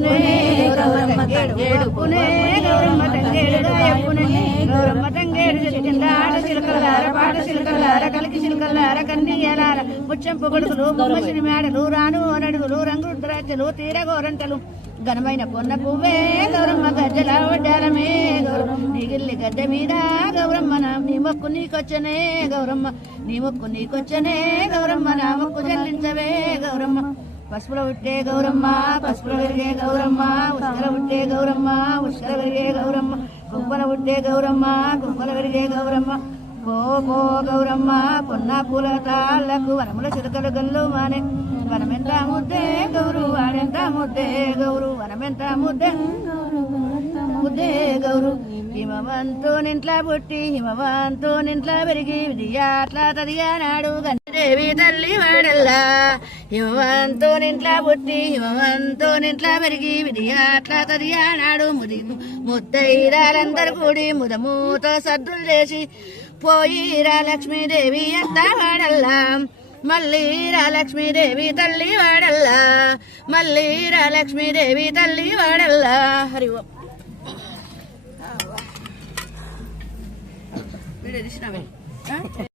ఎప్పునే గౌరమ్మ తంగేడు పునే గౌరమ్మ తంగేడు ఎప్పునే గౌరమ్మ తంగేడు చిలకలార చిలకలార పాట చిలకలార కలికి చిలకలార కన్నీయలార పుచ్చం పొగడుగులు ముమ్మసిని మేడలు రాను నడుగులు రంగుద్రాచలు తీర గోరంటలు ఘనమైన పొన్న పువ్వే గౌరమ్మ గజ్జల వడ్డాలమే గౌరమ్మ నీగిల్లి గడ్డ మీద గౌరమ్మ నీ మొక్కు నీకొచ్చనే గౌరమ్మ నీ మొక్కు నీకొచ్చనే గౌరమ్మ నా మొక్కు చెల్లించవే గౌరమ్మ పసుపుల ఉట్టే గౌరమ్మ పసుపుల విరిగే గౌరమ్మ ఉస్కర ఉట్టే గౌరమ్మ ఉస్కర విరిగే గౌరమ్మ గుంపల ఉట్టే గౌరమ్మ గుంపల విరిగే గౌరమ్మ పో గౌరమ్మ పొన్న పూల తాళ్లకు వనముల చిలకలు గల్లు మానే వనమెంత ముద్దే గౌరు వాడెంత ముద్దే గౌరు వనమెంత ముద్దే ముద్దే గౌరు హిమవంతో నింట్లా పుట్టి హిమవంతో నింట్లా పెరిగి విడియాట్లా తదియానాడు గందేవి తల్లి వాడల్లా హిమవంతో నింట్లా పుట్టి హిమవంతో నింట్లా పెరిగి విడియాట్లా తదియానాడు ముద్దైరాలందరూ కూడి ముదమూతో సద్దులు చేసి పోయిరా లక్ష్మీదేవి అంత వాడల్లా మళ్ళీ రా లక్ష్మీదేవి తల్లి వాడల్లా మళ్ళీ రా లక్ష్మీదేవి తల్లి వాడల్లా హరి ఓం